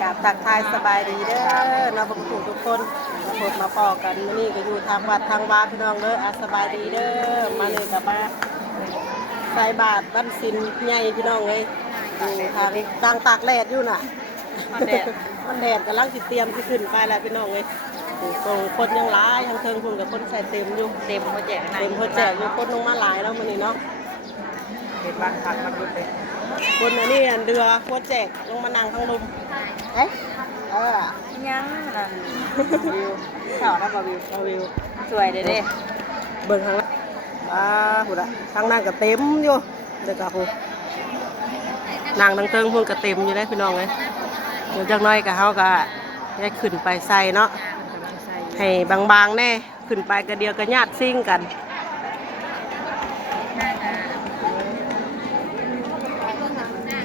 กราบทักทายสบายดีเด้อน้องผู้ทุกคนพบมาพอกันมื้อนี้ก็อยู่ทางวัดทางวาพี่น้องเด้อสบายดีเด้อมาเลยกับมาใส่บาตรวันศีลใหญ่พี่น้องเอ้ยอยู่ทางต่างตากแดดอยู่น่ะมันแดดกำลังสิเตรียมสิขึ้นไปแล้วพี่น้องเอ้ยตรงคนยังหลายทางเทิงคุณกับคนใส่เต็มอยู่เต็มโปรเจกต์เต็มโปรเจกต์อยู่คนลงมาหลายแล้วมื้อนี้เนาะเป็นบ้านพักมันรุดเลยคนอันนี้เดือโปรเจกต์ลงมานั่งทางลมเอ๊ะยังนั่นวิวข่าวนะบ่วิวสวยเด้เบิ่งทางนั้นหุ่นอะทางนั้นก็เต็มอยู่เด็กกับหุ่นนางทางเทิงหุ่นก็เต็มอยู่ได้พี่น้องเลยเดี๋ยวจักน้อยกับเขาก็ได้ขึ้นไปใส่เนาะให้บางๆแน่ขึ้นไปกระเดียวกระญาติซิ่งกัน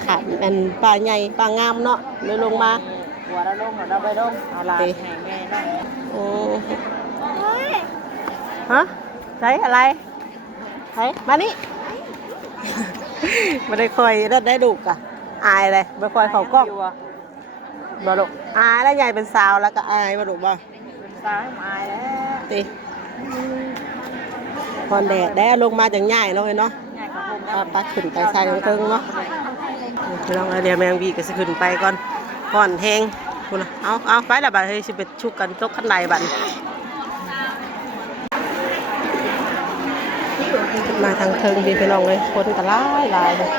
ค่ะเป็นป่าใหญ่ป่างามเนาะเลยลงมาหัวเราลงหัวเราไปลงเอาลายแห่แม่ได้โอ้ฮะใช้อะไรใช้มานี่ไม่ได้คอยได้ดุกะอายเลยไม่คอยเขากล้องบ่ดุอายแล้วใหญ่เป็นสาวแล้วก็อายบ่ดุบ่เป็นสาวอายแล้วตีพรแดดได้ลงมาจากใหญ่เนาะเนาะตัดขึ้นไปใส่ลงเทิงเนาะพี่น้องเดี๋ยวแมงบีก็จะขึ้นไปก่อนก่อนแทงคุณเอาไปแล้วบัดเฮ้ยสิไปชุกกันตกขั้นใดบัดมาทางเทิงดีพี่น้องเลยคนก็หลายเลย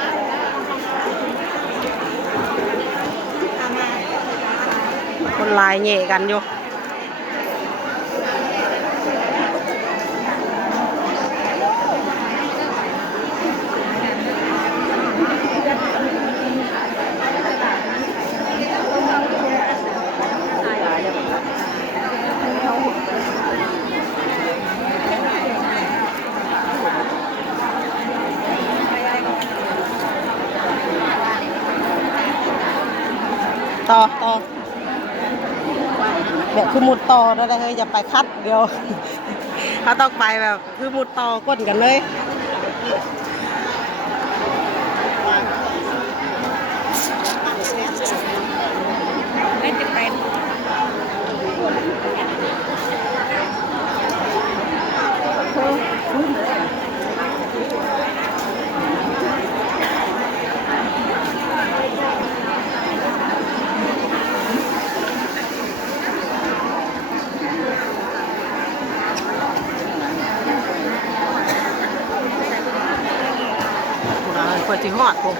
คนลายแย่กันอยู่ต่อแบบคือมุดต่อแล้วได้เฮ้ยอย่าไปคัดเดียวเขาต้องไปแบบคือมุดต่อก้นกันเลยไม่จะเป็นคนที่หอดผม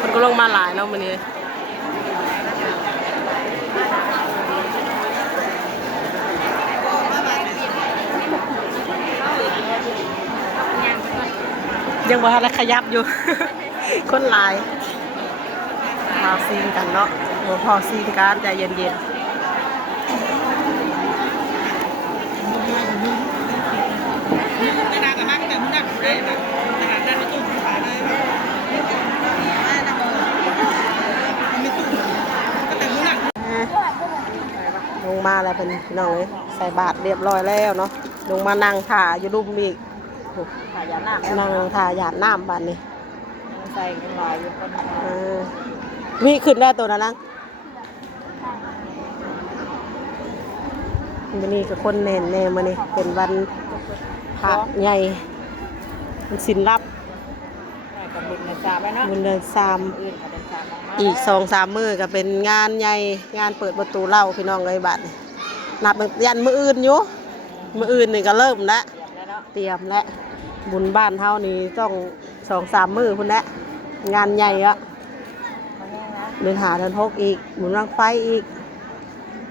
คนก็ลงมาหลายแล้ววันนี้ยังบ่ทันได้ขยับอยู่ คนหลายพอซีนกันเนาะพอซีนกันใจเย็นลงมาแล้วเป็นพี่น้องเลยใส่บาตรเรียบร้อยแล้วเนาะลงมานั่งถ่าอยู่รุมอีกนั่งถ่าหยาดน้ำบานนี้ใส่กันลายอยู่คนวิขึ้นได้ตัวนั้นนะวันนี้กับคนแน่นแน่มานี่เป็นวันพระใหญ่เป็นศีลรับบุญเดือนสามเนาะบุญเดือนสามอีก2-3 มื้อก็เป็นงานใหญ่งานเปิดประตูเล่าพี่น้องเลยบัดนับยันมื้ออื่นอยู่มื้ออื่นนี่ก็เริ่มแล้วเตรียมแล้วบุญบ้านเฮานี่ต้อง2-3 มื้อพุ่นแหละงานใหญ่อะเดินหาเดิน6อีกหมุนรังไฟอีก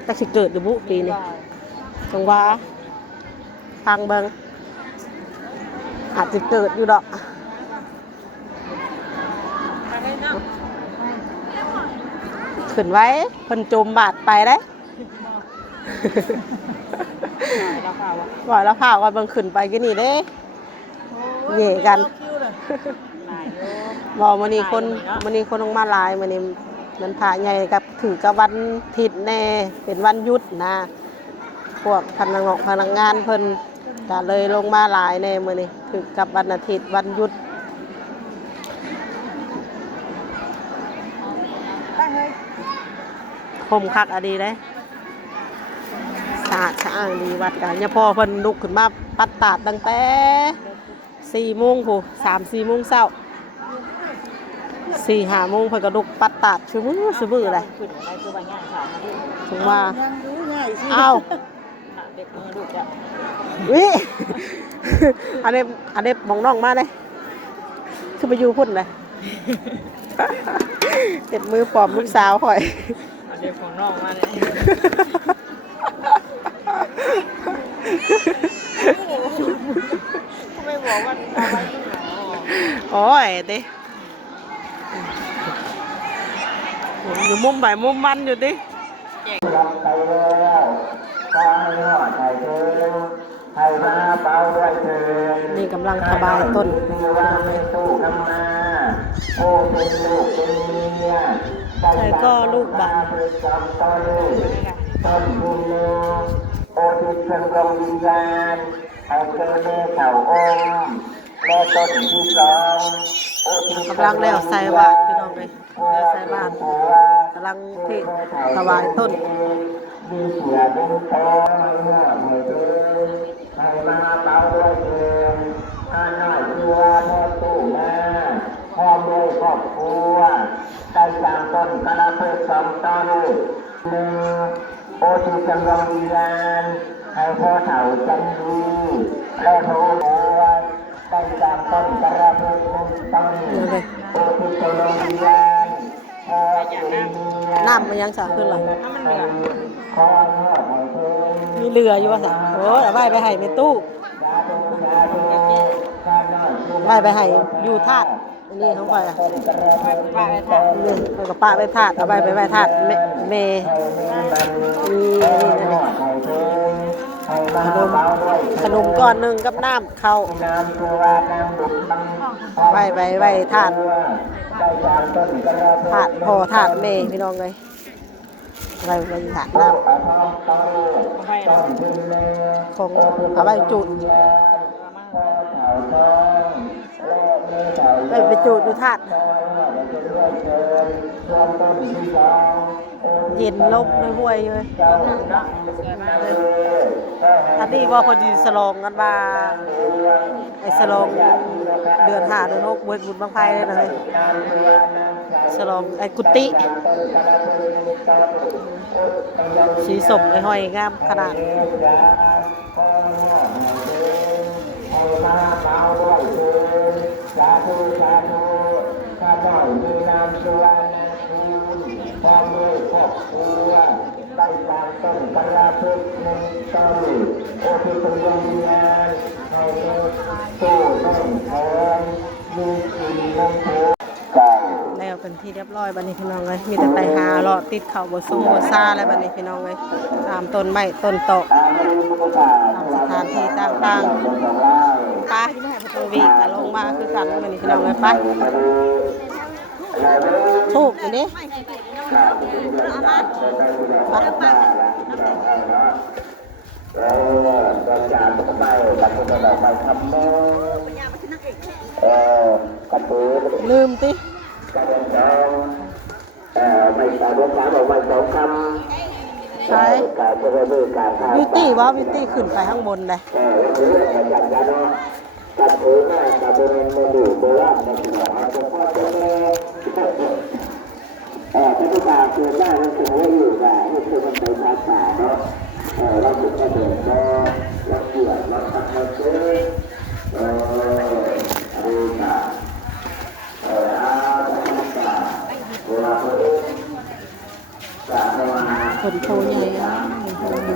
แต่สิเกิดหรือบุปีนี้จังว่าทางเบิงอาจจะเกิดอยู่ดอกขึ้นไว้เพิ่นจุ่มบาดไปได้บ่อยแล้วผ่าว่าเบิ่งขึ้นไปกี่นี่เด้เหย่กัน บอกมื้อนี้คนลงมาหลายมื้อนี้มันพระใหญ่กับถือกับวันอาทิตย์แน่เป็นวันหยุดนะพวกพนักงานเพิ่นก็เลยลงมาหลายแน่มื้อนี้ถือกับวันอาทิตย์วันหยุดคมคักอดีเลยสะอาดสะอ้างดีวัดกันเนี่ยพ่อเพิ่นลุกขึ้นมาปัดตาดตั้งแต่4 โมงผู้3-4 โมงเช้า4-5 โมงเพิ่นก็ลุกปัดตาดซุมื้อเลยถึงว่าอ้าวเด็กมือดุจ้ะวิอันนี้มองน้องมาเลยคือไปอยู่พุ่นเลยเด็ดมือปลอมลูกสาวข่อยเด็กของน้องมาเลยไม่บอกว่าเอาไว้ที่ไหนโอ้ยดิอยู่มุมบ่ายมุมมันอยู่ดิรับไปแล้วขอให้หอดให้เธอให้มาเป่าด้วยเธอนี่กำลังสบายต้นว่าเป็นตู้กำมาโอ้เป็นลูกเป็นเมียใช่ก็ลูกบัตรต้นบุญโอทิศเชิงกรมวิญญาณให้เธอแม่เข่าองค์แม่ต้นที่สองกำลังแล้วใส่บาตรพี่น้องเลยแล้วใส่บาตรกำลังเทศถวายต้นมีเสียเป็นทองให้ให้เธอให้มาเป่าด้วยเธอถ้าหน่อยตัวแม่ตู้แม่พ่อแม่ครอบครัวได้สร้างต้นกระเพื่อสองต้นหนึ่งโอทิศกำลังวิญญาณให้พ่อเฒ่าจันดีและพ่อรวยได้สร้างต้นกระเพื่อหนึ่งต้นโอทิศกำลังวิญญาณพ่อจุลีน้ำมันยังสาขึ้นหรอขอให้เธอมีเรืออยู่ว่าสาโอ้แต่ว่ายไปให้ในตู้ว่ายไปให้อยู่ธาตุนี่เขาไปนี่มันกับป้าไปธาตุเอาไปไปธาตุเมขนมก้อนหนึ่งกับน้ำเข้าไปธาตุพอธาตุเมพี่น้องเลยไปถาดน้ำของเอาไปจุดไปจุดดูธาตุเย็นลบเลยห้วยเลยอันนี้ว่าพอดีสลองกันมาไอ้สลองเดือน5 เดือน 6เบิดบุญบังไฟเลยนะสลองไอ้กุฏิสีสมไอ้ห้อยงามขนาดข้าพเจ้ามีนามสุวรรณภูมิพ่อแม่ครอบครัวได้สร้างต้นกระเพื่อหนึ่งต้นโอทิศดวงวิญญาณให้เกิดตู้ต้นทองมีสิ่งมงคลแล้วเป็นที่เรียบร้อยบัดนี้พี่น้องเลยมีแต่ไปหาเลาะติดเข่าบซุ่มบซ่าแล้วบัดนี้พี่น้องเลยตามต้นไม้ต้นโตตามสถานที่ต่างๆป้าตัววีก็ลงมาคือกันบัดนี้พี่น้องเลยไปทูบอันนี้ลืมติไม่ตาดวงตาบอกไม่สองคำใช่บิวตี้ว่าบิวตี้ขึ้นไปข้างบนเลยกับเอ๋แม่กับโบราณโมดูโบราณในสมัยพ่อแม่ที่ผู้ชายเกิดได้แล้วถึงว่าอยู่ได้นี่คือมันเป็นภาษาเนาะเราถึงจะเดินก็เราเกี่ยวเราทำเราเชื่ออะไรต่างคนโตใหญ่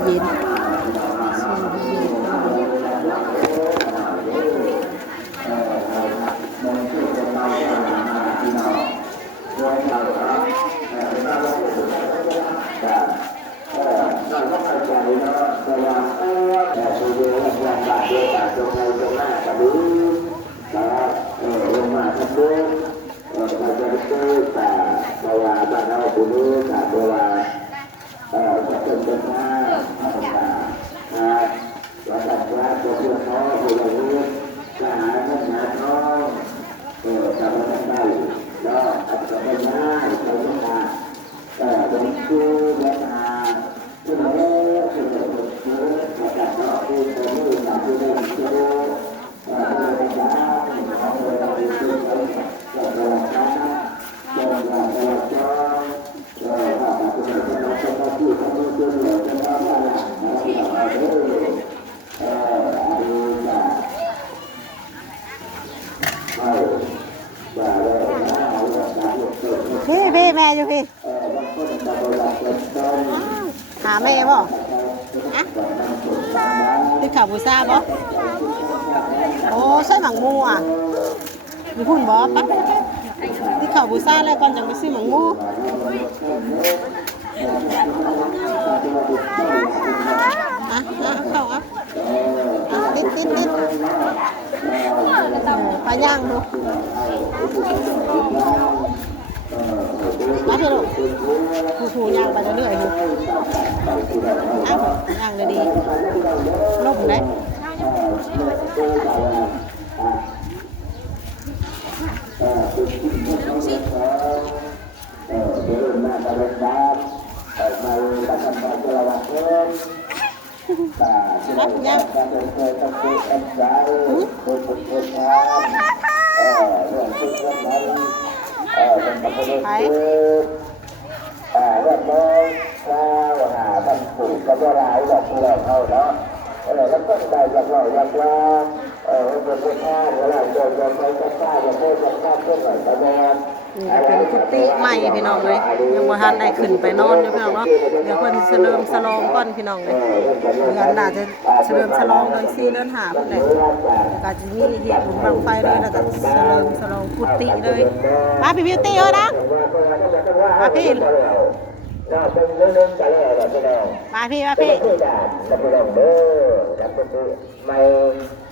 เย็นลงมาทำด้ว ผู้รู้ขาดเวลาจะเป็นหน้าธรรมดาเราตัดว่าตัวเพื่อนน้องผู้รู้จะหาเงินหาทองทำอะไรได้แล้วอาจจะไม่ได้ใช้เวลาเป็นชื่อเวลาที่เราได้ที่เราได้ชื่อมาจากเราที่เราได้ทำที่เราได้ชื่อเราได้ทำเราได้ชื่อเราได้ทำเราได้ทำพี่แม่อยู่พี่หาแม่บ่อะพี่ข่าวบูซาบ่โอ้ใส่หมังมูอ่ะมีพุ่นบ่ปั๊บพี่ข่าวบูซาแล้วก่อนจังไปซื้อหมังมูเข้าติดปลาย่างดูมาเถอะลูกผูย่างไปเรื่อยๆอยู่ย่างเลยดีล่มได้รับย่างไปเรื่องน้องข้าวหาบันผูกก็จะร้ายแบบที่เราเข้าเนาะแล้วก็ได้จากเราจากว่าเป็นผู้ฆ่าแล้วโดยใช้ฆ่าจะโทษฆ่าเพื่อหน่อยแต่ว่านี่ก็เป็นกุฏิใหม่พี่น้องเลยยังบ่ทันได้ขึ้นไปนอนอยู่พี่น้องเนาะเดี๋ยวเพิ่นเฉลิมฉลองก่อนพี่น้องเลยเดือนหน้าจะเฉลิมฉลองเดือน4เดือน5พุ่นแหละก็จะมีเฮ็ดบุญบังไฟเลยแล้วก็เฉลิมฉลองกุฏิเลยมาพี่บิวตี้เอ้ยนะมาพี่มาพี่ไม่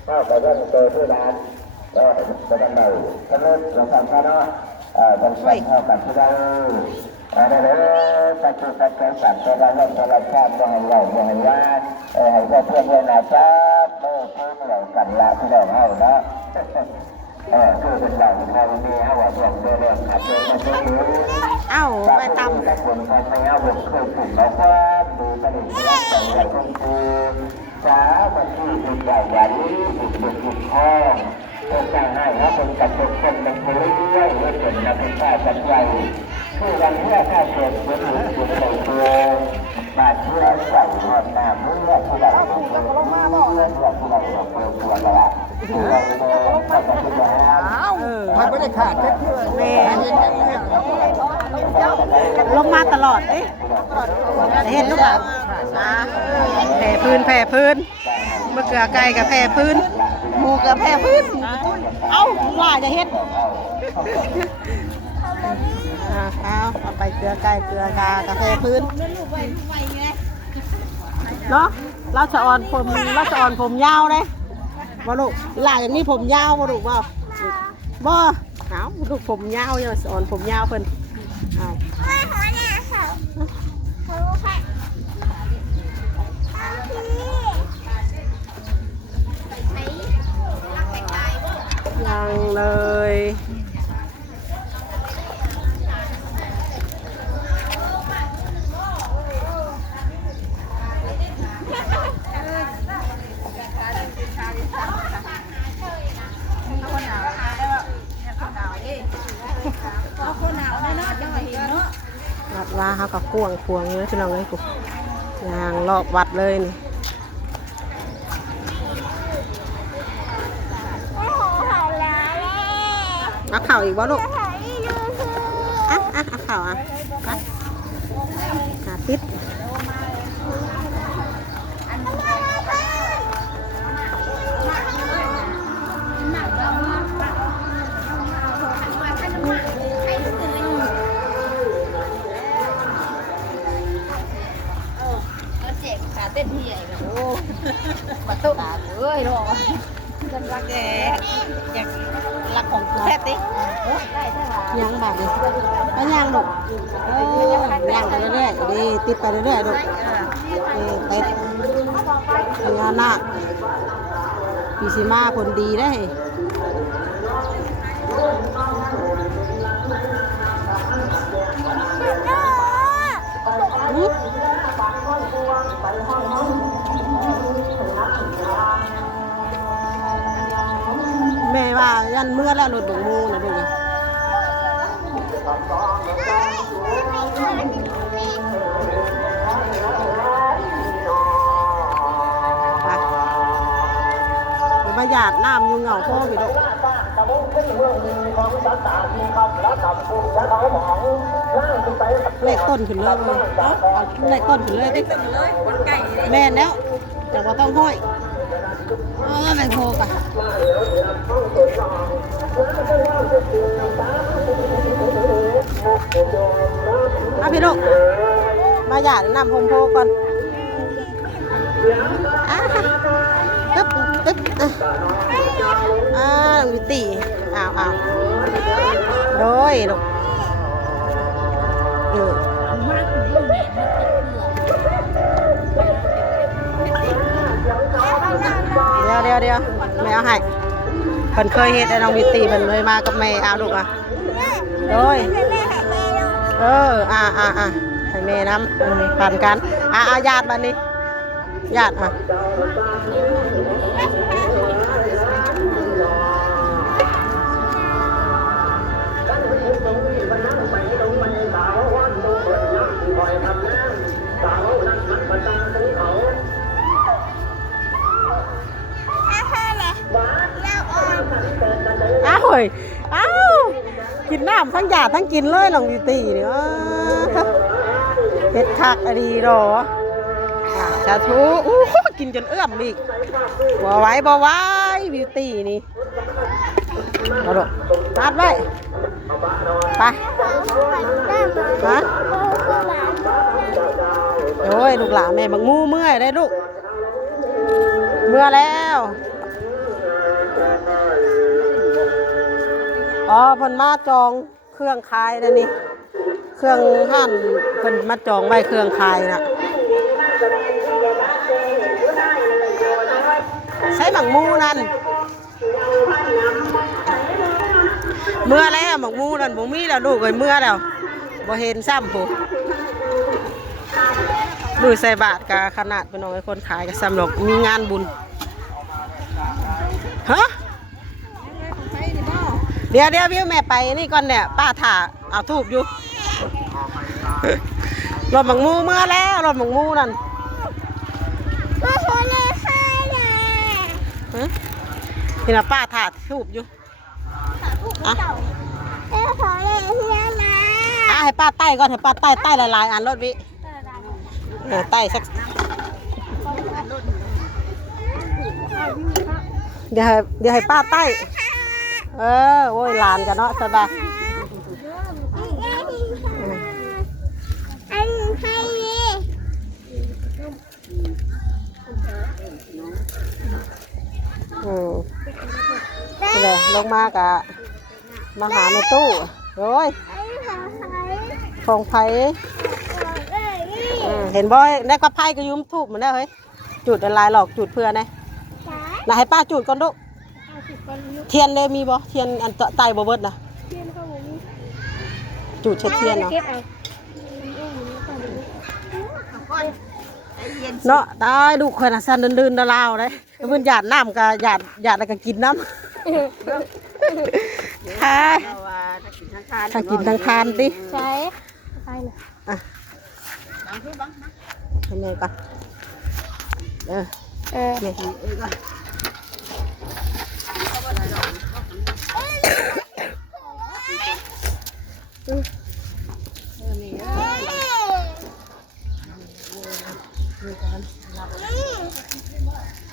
เข้าไปเรื่องเจอที่ร้านก็จะได้ไหนก็เริ่มลงทำกันเนาะต้องใช้เข้ากับที่ได้ได้เลยการช่วยกันแข่งขันตัวเราเล่นตัวเราชาติยังไงเรายังไงว่าให้เพื่อนเวลาจ้าเพื่อนเรากันลาที่เราให้เนาะคือเป็นเราทำดีเอาไว้เรื่องเรื่องขัดเรื่องมันก็รู้เอ้าไปทำแต่คนไทยไม่เอาบุกเคยถูกแล้วก็ดูประเด็นที่เราใส่ใจก็คือจ้ามันที่เป็นใหญ่ใหญ่บุกข้อเป็นใจให้แล้วเป็นกับคนเป็นคนเรื่อยๆเป็นกับเป็นข้าจัดใจคือวันเมื่อข้าเกิดเป็นหรือเป็นในตัวบาดเชื้อใส่หัวหน้าเมื่อที่เราเป็นเมื่อที่เราเป็นตัวละละที่เราเป็นมันไม่ได้ขาดแค่แม่ลงมาตลอดเอ๊ะเห็นหรือเปล่าแผ่พื้นมะเขือไก่กับแผ่พื้นหมูกับแผ่พื้นเอ้าว่าจะเฮ็ดเอาไปเกลือไก่เกลือกากาแฟพื้นเนาะราชอ่อนผมยาวเลยบ่ลูกหลานอย่างนี้ผมยาวบ่ลูกบ่เอาลูกผมยาวอย่าสอนผมยาวเพิ่นเอายังเลยวัดว่าเขากับกวงพวงเนื้อที่เราไงกูยางรอบวัดเลยนี่เอาเข่าอีกบ่ลูกเอาเข่าติดเต้นที่ใหญ่โอ้บัดตุ๊กเอ้ยรอจังว่าแกอยากล ลักของแซ่บดิยังบาดเลยไปย่างดุย่างไปเรื่อยๆดีติดไปเรื่อยๆดุไปพญานาคปีสีมาผลดีได้แม่ว่ายันเมื่อแล้วรถบุกมูนะดูนะมาหยาดน้ำอยู่เหงาพ่อพี่ลูกเลขต้นขึ้นเลยเลขต้นขึ้นเลยดิแม่แล้วแต่ว่าต้องห้อยไม่โผล่กะพี่ลูกมาหยาดน้ำโฮมโพก่อนตึ๊บตึ๊บวิตีเอาโดยลูกเดี๋ยวแม่เอาให้เพิ่นเคยเฮ็ดน้องวิตีเพิ่นเลยมากับแม่เอาลูกอ่ะโดยให้แม่น้ำปั่นกันญาติมานี่ญาติกินน้ำทั้งหยาดทั้งกินเลยหลงดีตีเนี่ยเฮ็ดคักอะไรหรอชาทูกินจนเอื้อมอีกบ่ไหวบิวตี้นี่มาดูตัดไว้ไปฮะโอ้ยลูกหลานแม่บังมูเมื่อยได้ลูกเมื่อแล้วเพิ่นมาจองเครื่องคายแล้วนี่เครื่องหั่นเพิ่นมาจองไว้เครื่องคายน่ะใช้หมักมูนั่นเมื่อแล้วหมักมูนั่นบ่มีแล้วลูกเอ้ยเมื่อแล้วบ่เห็นซ้ำผู้มือใส่บาทกะขนาดเป็นน้องไอ้คนขายกะซ้ำหรอกมีงานบุญฮะเดี๋ยวพี่แม่ไปนี่ก่อนเนี่ยป้าถ่าเอาทูบอยู่รถหมักมูเมื่อแล้วรถหมักมูนั่นนี่นะป้าถ่าทูบอยู่ให้ป้าไต่ก่อนให้ป้าไต่หลายๆอันรถวิไต่สักเดี๋ยวให้ป้าไต่โอ้ยหลานกันเนาะสบายนี่แหละลงมากะมาหาในตู้โอ้ยของไผ่เห็นบ่ได้กับไผ่ก็ยืมทูบมันได้เฮ้ยจุดอะไรหรอกจุดเพื่อไงน่ะให้ป้าจุดก่อนลูกเทียนเลยมีบ่เทียนอันไตบ่เบิดนะจุดเทียนเนาะเนาะได้ดูคนสั่นเดินดาลาวเลยเพิ่นหยาดน้ำกับหยาดแล้วก็กินน้ำค่ะถ้ากินทั้งคานดิใช่ไปเลยให้แม่ก่อนแม่ก่อน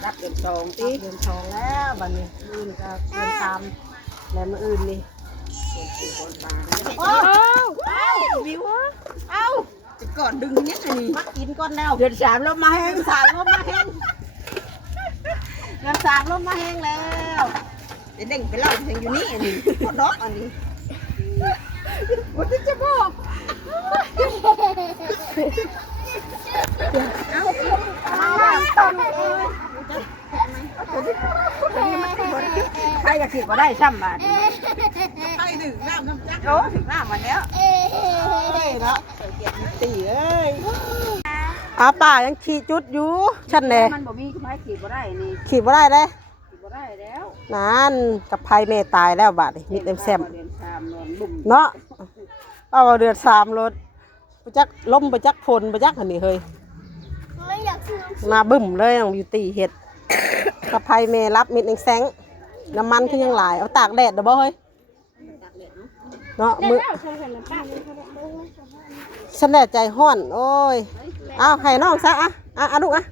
รับเดือน2ตีเดือน2แล้วบัดนี้อื่นก็เดือน3แล้วมื้ออื่นนี่วิวจะก่อนดึงเนี่ยนี่มากินก่อนแล้วเดือน3ลมมาแห้ง3ลมมาแห้งเดือน3ลมมาแห้งแล้ว เด้งไปเล่าเพลงอยู่นี่อันนี้พอดอกอันนี้วันที่จะบอกใครจะขีดว่าได้ซ้ำบาทใครถึงน้ำน้ำจักโอ้ถึงน้ำมันแล้วเนาะตีเอ้ยป่ายังขี่จุดอยู่ชั้นแน่ มันบ่มีไม้ขีดบ่ได้นี่ ขี่บ่ได้เลย ขีดบ่ได้แล้ว นั่นกับไพ่แม่ตายแล้วบาดนี้มิดเต็มแซม เดือน3นอนลุ่ม เนาะเอาเดือน3รถไปจักล้มไปจักพลไปจักอันนี้เฮ้ยมาบึ้มเลยน้องบิวตี้เฮ็ดกับไพ่แม่รับมิดแซงน้ำมันคือยังหลายเอาตากแดดเด้อบ่เฮ้ยเนาะมือฉันแดดใจห้อนโอ้ยเอาให้น้องซะอ่ะลูกอ่ะ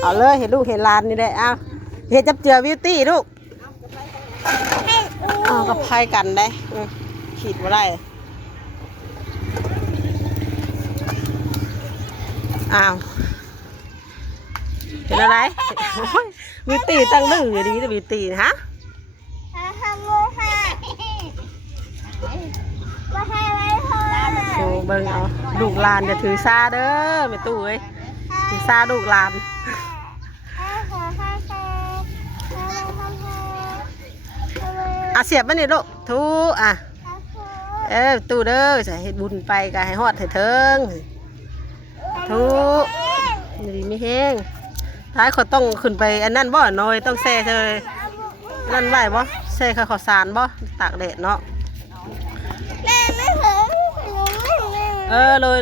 เอาเลยเห็นลูกเห็นหลานนี่แหละเอาเห็ดจับเจือบิวตี้ลูกกับไพ่กันได้ขีดมาได้อ้าวเป็นอะไรบิวตี้ตั้งดื้อดีนะบิวตี้ฮะโอ้เบิ่งเอาลูกหลานจะถือซาเด้อแม่ตู้เอ้ยถือซาลูกหลานเสียบมันนี่ลูกทูตู้เด้อใส่เฮ็ดบุญไปก็ให้ฮอดให้เทิงทูนี่ไม่แห้งท้ายเขาต้องขึ้นไปอันนั้นบ่น้อยต้องแซ่เลยนั่นไหวบ่แซ่ข้าวสารบ่ตากแดดเนาะเลย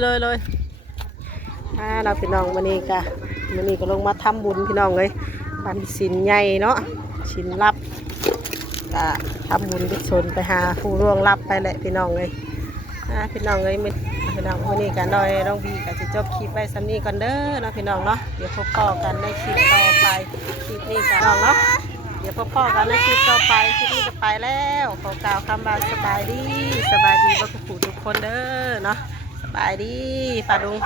เราพี่น้องวันนี้ก็ลงมาทำบุญพี่น้องเลยปันศีลใหญ่เนาะศีลลับก็ทำบุญกุศลไปหาผู้ร่วงลับไปแหละพี่น้องเลยพี่น้องเลยพี่น้องวันนี้กันน้องบีก็จะจบคลิปไว้ซ้ำนี้ก่อนเด้อเนาะพี่น้องเนาะเดี๋ยวพบกันในคลิปต่อไปคลิปนี้กันน้องเนาะเดี๋ยวพบกันในคลิปต่อไปคลิปนี้จะไปแล้วขอกล่าวคำว่าสบายดีบ่ทุกคนเด้อเนาะสบายดีป่าดุง